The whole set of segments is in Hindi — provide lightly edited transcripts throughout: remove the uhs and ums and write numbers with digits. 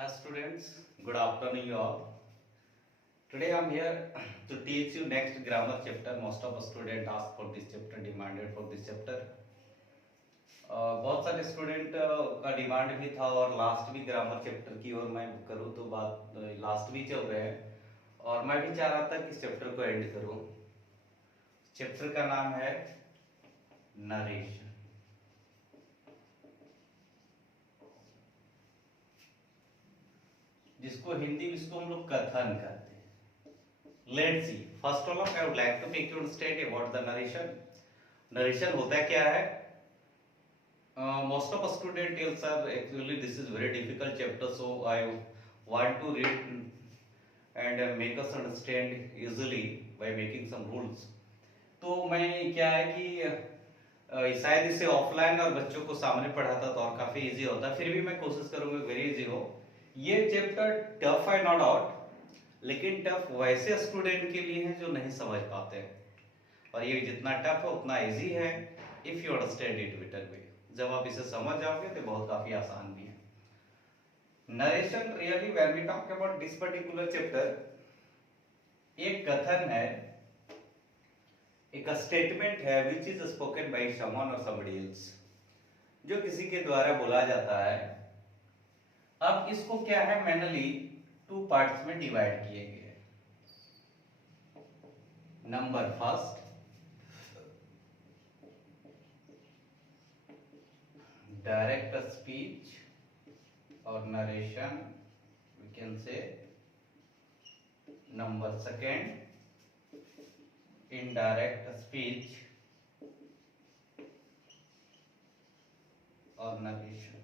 Hi students, good afternoon you all. Today I am here to teach you next grammar chapter. Most of students ask for this chapter, demanded for this chapter. बहुत सारे स्टूडेंट का डिमांड भी था और लास्ट भी ग्रामर चैप्टर की और मैं करूँ तो बात लास्ट भी चल रहे हैं और मैं भी चाह रहा था कि इस चैप्टर को एंड करूँ. चैप्टर का नाम है नरेशन. जिसको हिंदी में इसको हम लोग कथन कहते हैं. Let's see. First of all I would like to make you understand about the narration. Narration होता क्या है? Most of us student tell sir actually this is very difficult chapter, so I want to read and make us understand easily by making some rules. तो मैं क्या है कि शायद इसे ऑफलाइन और बच्चों को सामने पढ़ाता तो और काफी इजी होता, फिर भी मैं कोशिश करूंगा वेरी इजी हो. ये चैप्टर टफ है नो डाउट, लेकिन टफ वैसे स्टूडेंट के लिए है जो नहीं समझ पाते हैं, और ये जितना टफ है उतना इजी है if you understand it better way. जब आप इसे समझ जाओगे तो बहुत काफी आसान भी है. Narration really when we talk about this particular chapter, एक कथन है, एक स्टेटमेंट है which is spoken by someone और समबडी एल्स, जो किसी के द्वारा बोला जाता है. अब इसको क्या है, मैनली टू पार्ट्स में डिवाइड किए गए. Number first, direct speech or narration we can say. Number second, indirect speech or narration.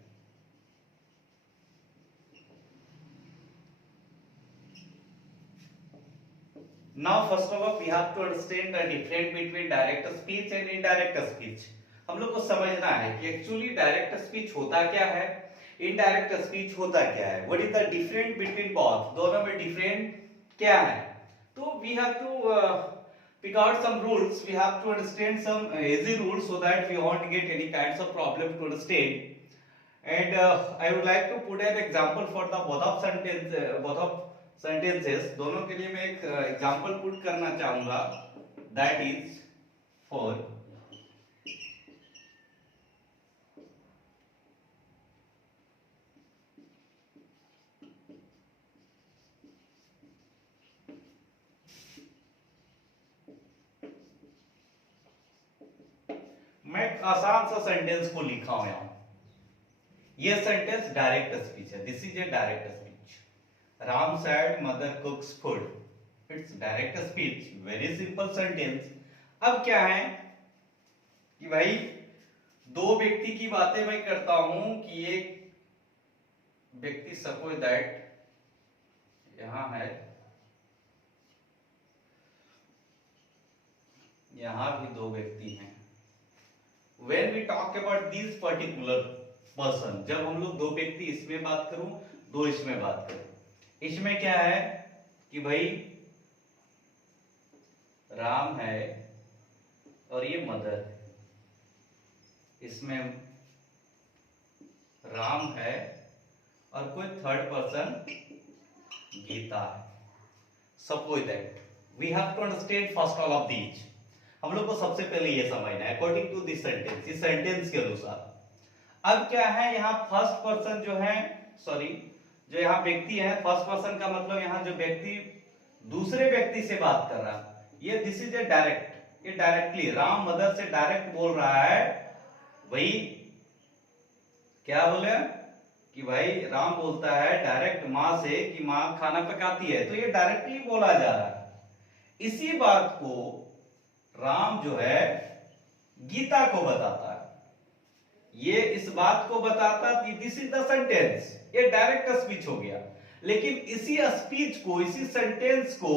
Now first of all we have to understand the difference between direct speech and indirect speech. हम लोग को समझना है कि एक्चुअली डायरेक्ट स्पीच होता क्या है, इनडायरेक्ट स्पीच होता क्या है. What is the difference between both, दोनों में डिफरेंट क्या है. तो we have to pick out some rules. We have to understand some easy rules so that we won't get any kinds of problem to understand. And I would like to put an example for the both of sentences. दोनों के लिए मैं एक एग्जांपल पुट करना चाहूंगा. That is for मैं आसान सा सेंटेंस को लिखा हुआ हूं. ये सेंटेंस डायरेक्ट स्पीच है. This is a direct speech. Ram said mother कुक्स food. It's direct speech, very simple sentence. अब क्या है कि भाई दो व्यक्ति की बातें मैं करता हूं कि एक व्यक्ति, सपोज दैट यहां है, यहां भी दो व्यक्ति हैं. When we talk about these particular person, जब हम लोग दो व्यक्ति इसमें बात करूं, दो इसमें बात करूं, इसमें क्या है कि भाई राम है और ये मदर है. इसमें राम है और कोई थर्ड पर्सन गीता है. Suppose that we have to understand first all of these. हम लोग को सबसे पहले ये समझना है अकॉर्डिंग टू दिस सेंटेंस, इस सेंटेंस के अनुसार. अब क्या है, यहाँ फर्स्ट पर्सन जो है, सॉरी जो यहाँ व्यक्ति है, फर्स्ट पर्सन का मतलब यहाँ जो व्यक्ति दूसरे व्यक्ति से बात कर रहा है, ये दिस इज ए डायरेक्ट. ये डायरेक्टली राम मदर से डायरेक्ट बोल रहा है. वही क्या बोले कि भाई राम बोलता है डायरेक्ट माँ से कि माँ खाना पकाती है, तो ये डायरेक्टली बोला जा रहा है. इसी बात को राम जो है गीता को बताता है. ये इस बात को बताता कि दिस इज द सेंटेंस. ये डायरेक्ट स्पीच हो गया. लेकिन इसी स्पीच को, इसी सेंटेंस को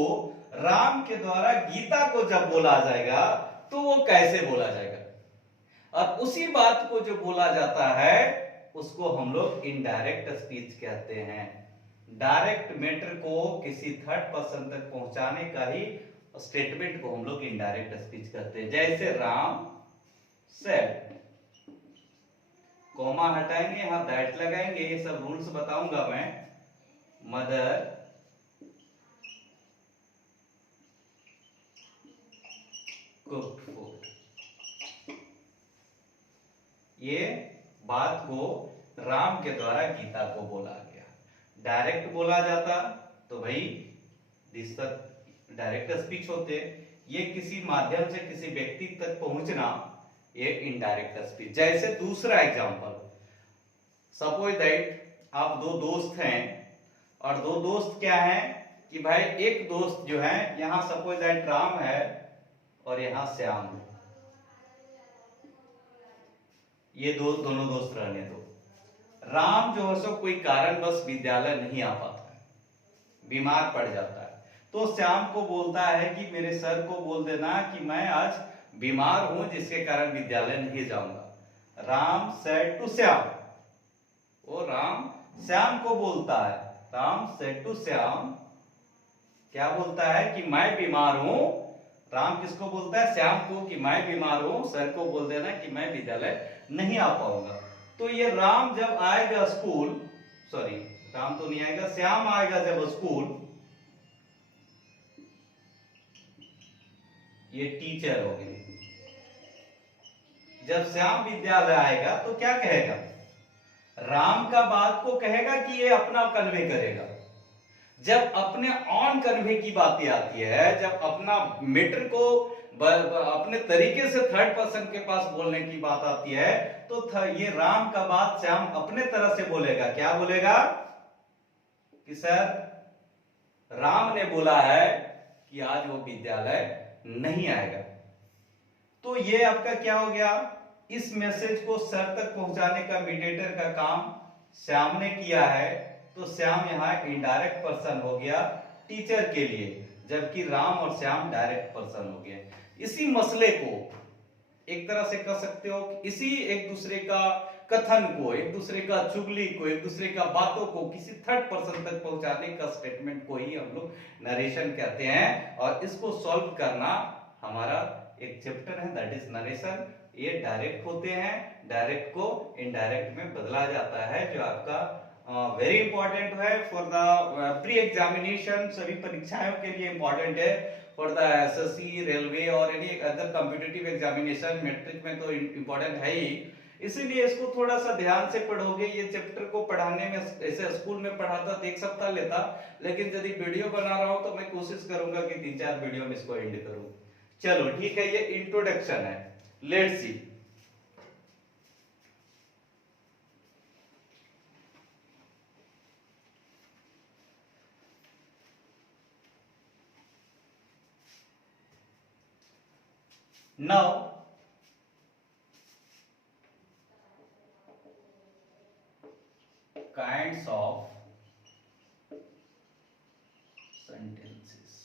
राम के द्वारा गीता को जब बोला जाएगा तो वो कैसे बोला जाएगा, और उसी बात को जो बोला जाता है उसको हम लोग इनडायरेक्ट स्पीच कहते हैं. डायरेक्ट मैटर को किसी थर्ड पर्सन तक पहुंचाने का ही स्टेटमेंट को हम लोग इनडायरेक्ट स्पीच कहते हैं. जैसे राम सेड, कॉमा हटाएंगे, यहां दैट लगाएंगे, ये सब रूल्स बताऊंगा मैं. Mother cooked food. ये बात को राम के द्वारा गीता को बोला गया। डायरेक्ट बोला जाता तो भाई दिस डायरेक्ट स्पीच होते, ये किसी माध्यम से किसी व्यक्ति तक पहुंचना ये इनडायरेक्ट स्पीच। जैसे दूसरा एग्जांपल, सपोज दैट आप दो दोस्त हैं और दो दोस्त क्या हैं कि भाई एक दोस्त जो है यहां सपोज दैट राम है और यहां श्याम है, ये दोनों दोस्त रहने दो। राम जो है सो कोई कारणवश विद्यालय नहीं आ पाता है, बीमार पड़ जाता है, तो श्याम को बोलता है कि मेरे सर को बोल देना कि मैं आज बीमार हूं जिसके कारण विद्यालय नहीं जाऊंगा। राम सेड टू श्याम, वो राम श्याम को बोलता है, राम सेड टू श्याम क्या बोलता है कि मैं बीमार हूं। राम किसको बोलता है? श्याम को, कि मैं बीमार हूं, सर को बोल देना कि मैं विद्यालय नहीं आ पाऊंगा। तो ये राम जब आएगा स्कूल, सॉरी राम तो नहीं आएगा, श्याम आएगा जब स्कूल, ये टीचर हो गई। जब श्याम विद्यालय आएगा तो क्या कहेगा? राम का बात को कहेगा कि ये अपना कन्वे करेगा। जब अपने ऑन कन्वे की बातें आती है, जब अपना मैटर को अपने तरीके से थर्ड पर्सन के पास बोलने की बात आती है, तो ये राम का बात श्याम अपने तरह से बोलेगा। क्या बोलेगा? कि सर राम ने बोला है कि आज वो विद्यालय नहीं आएगा। तो ये आपका क्या हो गया? इस मैसेज को सर तक पहुंचाने का मीडिएटर का काम श्याम ने किया है, तो श्याम यहाँ इनडायरेक्ट पर्सन हो गया टीचर के लिए, जबकि राम और श्याम डायरेक्ट पर्सन हो गए। इसी मसले को एक तरह से कह सकते हो, इसी एक दूसरे का कथन को, एक दूसरे का चुगली को, एक दूसरे का बातों को किसी थर्ड पर्सन तक पहुंचाने का स्टेटमेंट को ही हम लोग नरेशन कहते हैं। और इसको सॉल्व करना हमारा एक चैप्टर है, दैट इज नरेशन। ये डायरेक्ट होते हैं, डायरेक्ट को इनडायरेक्ट में बदला जाता है, जो आपका वेरी इंपॉर्टेंट है फॉर द प्री एग्जामिनेशन। सभी परीक्षाओं के लिए इंपॉर्टेंट है, फॉर द एसएससी, रेलवे और any other competitive examination. Matric में तो इंपॉर्टेंट है ही, इसीलिए इसको थोड़ा सा ध्यान से पढ़ोगे। ये चैप्टर को पढ़ाने में ऐसे स्कूल में पढ़ाता तो 1 सप्ताह लेता, लेकिन यदि वीडियो बना रहा हूं तो मैं कोशिश करूंगा कि 3-4 वीडियो में इसको एंड करूं। चलो ठीक है, ये इंट्रोडक्शन है, let's see. Now kinds of sentences.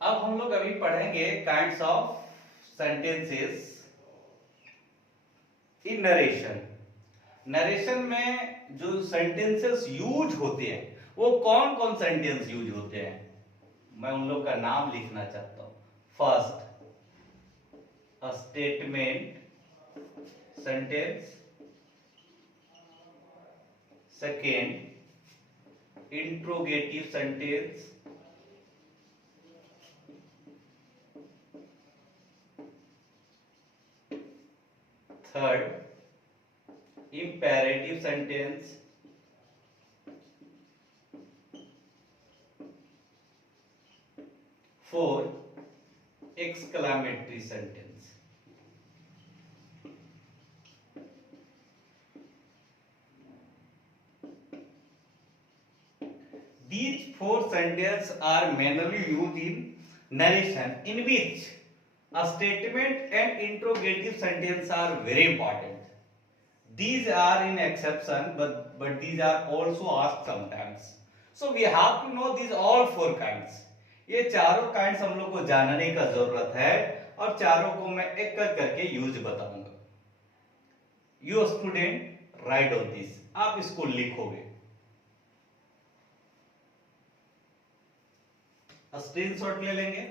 अब हम लोग अभी पढ़ेंगे kinds of sentences in narration. Narration में जो सेंटेंसेस यूज होते हैं वो कौन कौन सेंटेंस यूज होते हैं, मैं उन लोग का नाम लिखना चाहता हूं। First, a statement sentence. Second, interrogative sentence. Third, imperative sentence। Fourth, exclamatory sentence। These 4 sentences are mainly used in narration, in which a statement and interrogative sentence are very important. These are in exception, but these are also asked sometimes. So we have to know these all 4 kinds. ये चारों काइंड्स हम लोग को जानने का जरूरत है, और चारों को मैं एक एक करके यूज बताऊंगा। You student right on this, आप इसको लिखोगे, स्क्रीनशॉट ले लेंगे।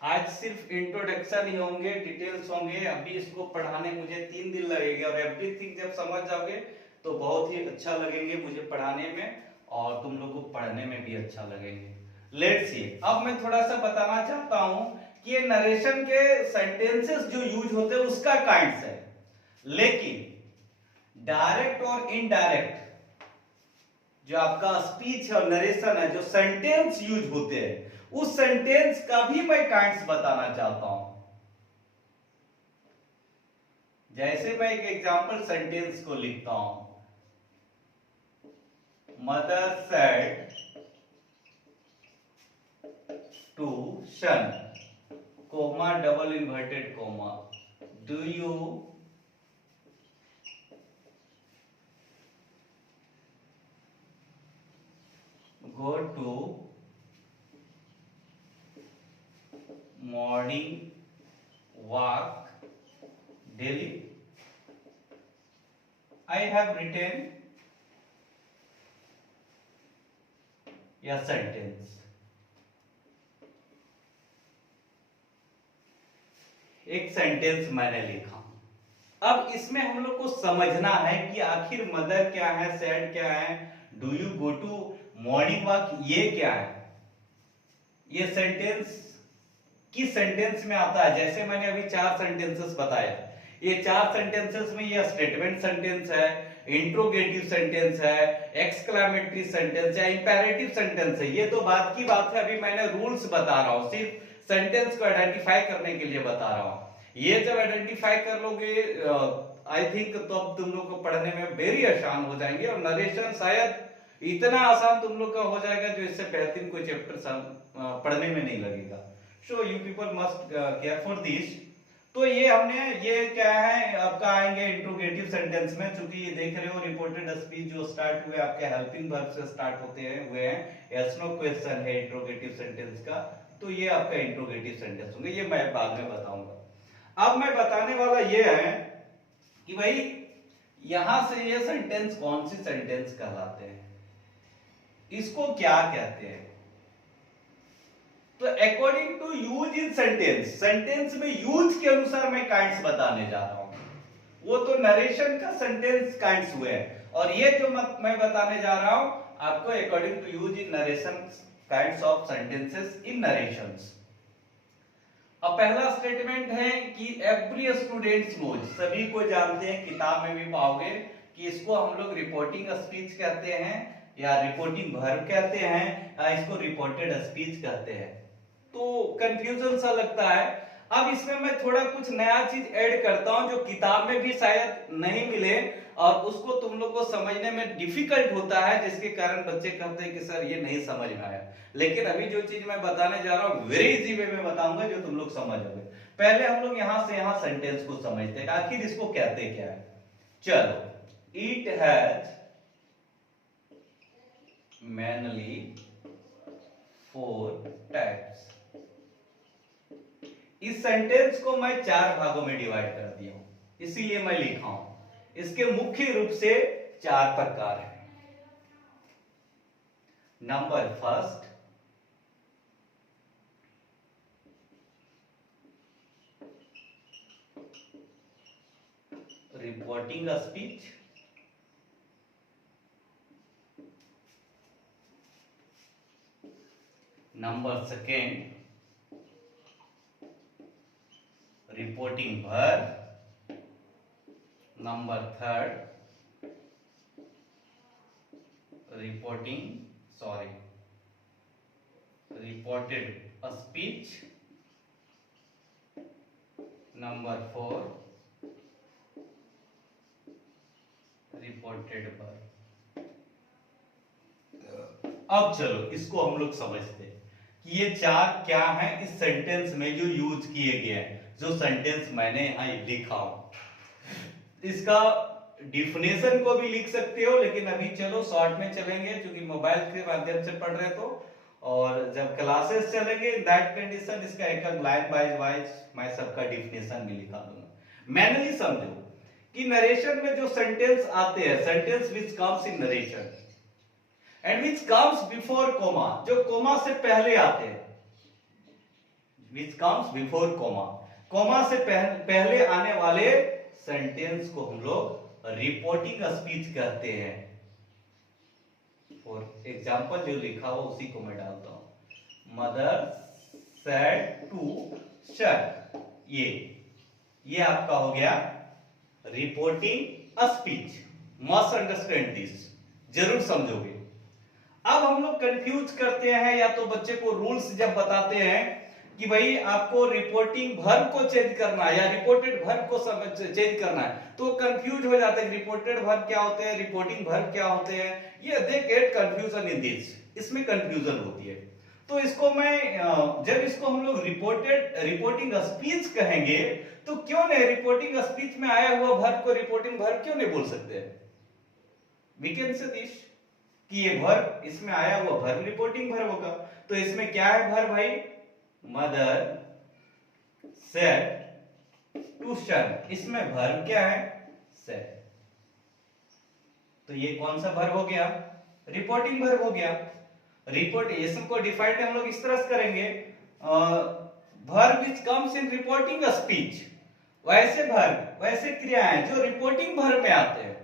आज सिर्फ इंट्रोडक्शन ही होंगे, डिटेल्स होंगे। अभी इसको पढ़ाने मुझे 3 दिन लगेंगे और एवरीथिंग जब समझ जाओगे तो बहुत ही अच्छा लगेंगे मुझे पढ़ाने में और तुम लोग को पढ़ने में भी अच्छा लगेंगे। लेट्स सी, अब मैं थोड़ा सा बताना चाहता हूं कि ये नरेशन के सेंटेंसेस जो यूज होते हैं उसका काइंड्स है, लेकिन डायरेक्ट और इनडायरेक्ट जो आपका स्पीच है और नरेशन है, जो सेंटेंस यूज होते हैं उस सेंटेंस का भी मैं काइंड्स बताना चाहता हूं। जैसे मैं एक एग्जांपल सेंटेंस को लिखता हूं, mother said to son, comma double inverted comma, do you go to morning walk daily? I have written a sentence. एक सेंटेंस मैंने लिखा। अब इसमें हम लोग को समझना है कि आखिर मदर क्या है, सैड क्या है, do you go to morning walk ये क्या है, ये सेंटेंस किस सेंटेंस में आता है। जैसे मैंने अभी 4 सेंटेंसेस बताया, ये 4 सेंटेंसेस में ये स्टेटमेंट सेंटेंस है, इंट्रोगेटिव सेंटेंस है, एक्सक्लेमेटरी सेंटेंस है, इंपेरेटिव सेंटेंस है। ये तो बात की बात है, अभी मैंने रूल्स बता रहा हूं, सिर्फ सेंटेंस को आइडेंटिफाई करने के लिए बता रहा हूं। ये जब आइडेंटिफाई कर लोगे आई थिंक तो अब तुम लोग को पढ़ने में वेरी आसान हो जाएंगे और नरेशन शायद इतना आसान तुम लोग का हो जाएगा जो इससे बेहतरीन कोई चैप्टर पढ़ने में नहीं लगेगा। सो you people must care for this. तो ये हमने ये क्या है आपका आएंगे इंट्रोगेटिव सेंटेंस में, चूंकि ये देख रहे हो रिपोर्टेड स्पीच जो स्टार्ट हुए आपके हेल्पिंग वर्ब से स्टार्ट होते हैं हुए हैं, यस नो क्वेश्चन है इंट्रोगेटिव सेंटेंस का, तो ये आपका इंट्रोगेटिव सेंटेंस होंगे, ये मैं बाद में बताऊंगा। अब मैं बताने वाला ये है कि भाई यहां से ये सेंटेंस कौन सी सेंटेंस कहलाते हैं, इसको क्या कहते हैं। तो according to use in sentence, sentence में यूज के अनुसार मैं काइंड्स बताने जा रहा हूं। वो तो नरेशन का सेंटेंस काइंड्स हुए हैं और ये जो मैं बताने जा रहा हूं आपको according to use in narration kinds of sentences in narrations. अब पहला स्टेटमेंट है कि एवरी स्टूडेंट्स नोज, सभी को जानते हैं, किताब में भी पाओगे कि इसको हम लोग रिपोर्टिंग स्पीच कहते हैं या रिपोर्टिंग वर्ब कहते हैं या इसको रिपोर्टेड स्पीच कहते हैं। तो कंफ्यूजन सा लगता है। अब इसमें मैं थोड़ा कुछ नया चीज ऐड करता हूं जो किताब में भी शायद नहीं मिले और उसको तुम लोग को समझने में डिफिकल्ट होता है, जिसके कारण बच्चे कहते हैं कि सर ये नहीं समझ में आया। लेकिन अभी जो चीज मैं बताने जा रहा हूं वेरी इजी वे में बताऊंगा जो तुम लोग समझोगे। पहले हम लोग यहां से यहां सेंटेंस को समझते हैं, आखिर इसको कहते क्या है। चलो, इट हैज mainly 4 types। इस सेंटेंस को मैं 4 भागों में डिवाइड कर दिया हूं, इसीलिए मैं लिखा हूं। इसके मुख्य रूप से 4 प्रकार हैं। Number first, reporting speech. Number second, reporting verb. Number third, reported speech. Number 4, reported verb. अब चलो इसको हम लोग समझते हैं कि ये 4 क्या है इस सेंटेंस में जो यूज किए गए हैं, जो सेंटेंस मैंने यहां लिखा हो। इसका डिफिनेशन को भी लिख सकते हो, लेकिन अभी चलो शॉर्ट में चलेंगे क्योंकि मोबाइल के माध्यम से पढ़ रहे तो, और जब क्लासेस चलेंगे इन दैट कंडीशन इसका एक लाइन बाय वाइज मैं सबका डिफिनेशन भी लिखा दूंगा। मैंने समझो कि नरेशन में जो सेंटेंस आते हैं, sentence which comes in narration and which comes before comma, जो कोमा से पहले आते हैं, which comes before comma, comma से पहले आने वाले सेंटेंस को हम लोग रिपोर्टिंग स्पीच कहते हैं। और एग्जाम्पल जो लिखा हुआ उसी को मैं डालता हूं, मदर सेड टू शन, ये आपका हो गया reporting speech. Must understand this, जरूर समझोगे। अब हम लोग कंफ्यूज करते हैं, या तो बच्चे को रूल्स जब बताते हैं कि भाई आपको रिपोर्टिंग वर्ब को चेंज करना है या रिपोर्टेड वर्ब को चेंज करना है, तो कंफ्यूज हो जाते हैं रिपोर्टेड वर्ब क्या होते हैं, रिपोर्टिंग वर्ब क्या होते हैं, ये they get confusion in this, इसमें कंफ्यूजन होती है। तो इसको मैं जब इसको हम लोग रिपोर्टिंग स्पीच कहेंगे, तो क्यों नहीं रिपोर्टिंग स्पीच में आया हुआ वर्ब को रिपोर्टिंग वर्ब क्यों नहीं बोल सकते? वी कैन से दिस कि ये वर्ब, इसमें आया हुआ वर्ब रिपोर्टिंग वर्ब होगा। तो इसमें क्या है वर्ब भाई, मदर सेड टू शन, इसमें वर्ब क्या है, सेड। तो ये कौन सा वर्ब हो गया, रिपोर्टिंग वर्ब हो गया। रिपोर्टेशन को डिफाइंड हम लोग इस तरह से करेंगे, verb which comes in reporting speech, वैसे वर्ब वैसे क्रियाएं जो रिपोर्टिंग वर्ब में आते हैं,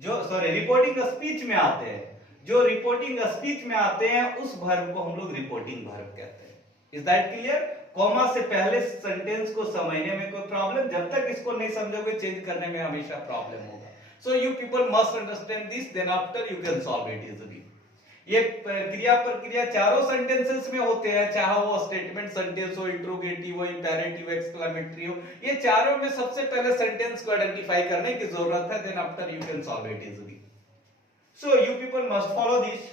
जो सॉरी रिपोर्टिंग स्पीच में आते हैं, जो रिपोर्टिंग स्पीच में आते हैं उस वर्ब को हम लोग रिपोर्टिंग वर्ब कहते हैं। Is that clear? कॉमा से पहले सेंटेंस को समझने में कोई प्रॉब्लम, जब तक इसको नहीं समझोगे चेंज करने में हमेशा प्रॉब्लम होगा। So you people must understand this, then after you can solve it easily. ये क्रिया प्रक्रिया चारों सेंटेंसेस में होते हैं, चाहे वो स्टेटमेंट सेंटेंस हो, इंट्रोगेटिव हो, इंपेरेटिव, एक्सक्लेमेटरी हो, ये चारों में सबसे पहले सेंटेंस को आइडेंटिफाई करने की जरूरत है, then after you can solve it easily. So you people must follow this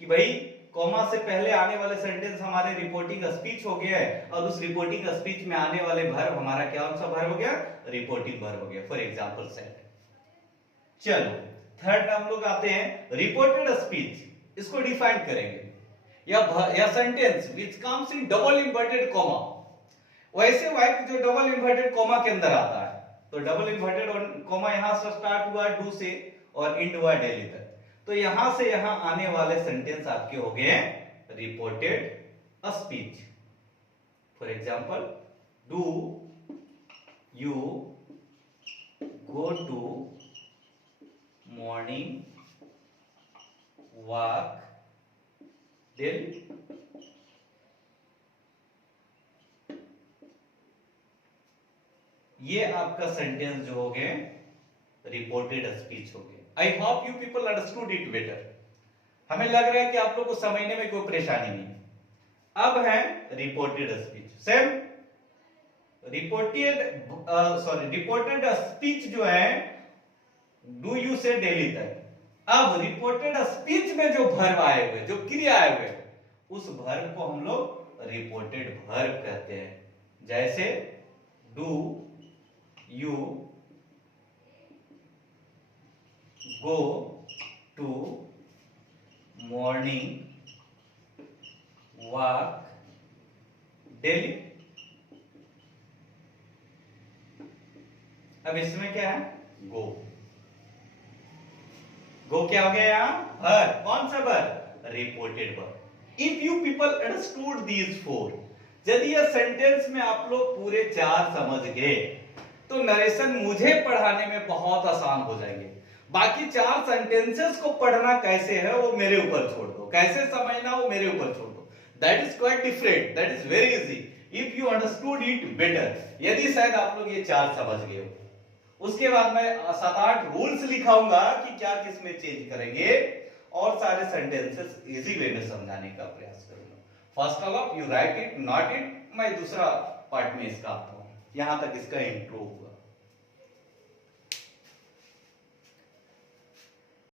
कि भाई कॉमा से पहले आने वाले सेंटेंस हमारे रिपोर्टिंग स्पीच हो गया है, और उस रिपोर्टिंग स्पीच में आने वाले वर्ब हमारा क्या सा वर्ब हो गया, रिपोर्टिंग वर्ब हो गया। For example said. चलो थर्ड हम लोग आते हैं रिपोर्टेड स्पीच, इसको डिफाइन करेंगे। या sentence which comes in double inverted comma, वैसे वाक्य जो डबल इन्वर्टेड कॉमा के अंदर आता है। तो डबल इन्वर्टेड कॉमा यहां से स्टार्ट हुआ डू से और एंड हुआ डेली तक, तो यहां से यहां आने वाले सेंटेंस आपके हो गए reported speech. For example, do you go to morning walk daily. ये आपका सेंटेंस जो हो गए रिपोर्टेड स्पीच हो गए। I hope you people understood it better. हमें लग रहा है कि आप लोग को समझने में कोई परेशानी नहीं। अब है reported speech. Same reported speech जो है डू यू से डेली तक। अब रिपोर्टेड स्पीच में जो वर्ब आए हुए, जो क्रिया आए हुए, उस वर्ब को हम लोग रिपोर्टेड वर्ब कहते हैं। जैसे do you go to morning walk daily. अब इसमें क्या है, गो। गो क्या हो गया यहां, वर्ब। कौन सा verb, reported verb. If you people understood these four, यदि यह सेंटेंस में आप लोग पूरे चार समझ गए तो नरेशन मुझे पढ़ाने में बहुत आसान हो जाएंगे। बाकी चार सेंटेंसेस को पढ़ना कैसे है वो मेरे ऊपर छोड़ दो, कैसे समझना वो मेरे ऊपर छोड़ दो। That is quite different, that is very easy if you understood it better. यदि शायद आप लोग ये चार समझ गए हो, उसके बाद मैं 7-8 रूल्स लिखाऊंगा कि क्या किसमें चेंज करेंगे, और सारे सेंटेंसेस इजी वे में समझाने का प्रयास करूंगा। First of all you right it, not it, मैं दूसरा पार्ट में इसका आता हूं। यहां तक इसका इंट्रो हुआ।